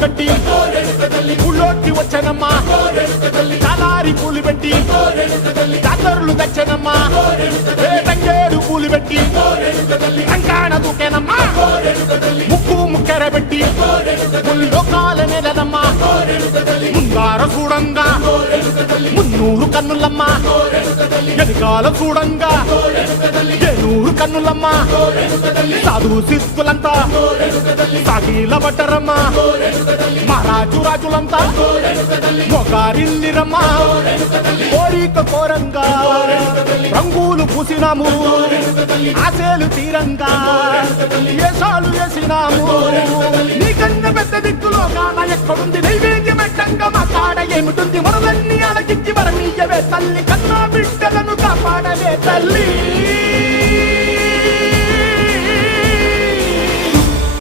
కట్టి ఊళ్ళోకి వచ్చానమ్మా చాలారి పూలు పెట్టి జాతరలు తెచ్చానమ్మా తంగేడు పూలు పెట్టి రంగాణ దూకేనమ్మా ముక్కు ముక్కెర పెట్టి ముల్లోకాల నెలనమ్మా ముంగార చూడంగా మున్నూరు కన్నులమ్మా ఎనకాల చూడంగా ఏనూరు కన్నులమ్మా సాధు సిద్ధులంతా సాగిల పట్టరమ్మా మహారాజు రాజులంతా మొగారిల్లిరమ్మా కోరిక కోరంగా రంగులు పూసినాము ఆశలు తీరంగా ఏసాలు వేసినాము నీకన్నా పెద్ద దిక్కులో కాన ఎక్కడుంది నైవేద్యం ఎట్టంగా మా కాడ ఏమిటుంది మనలన్నీ అలకించి వరమీయవే తల్లి కన్నా బిడ్డలను కాపాడవే తల్లి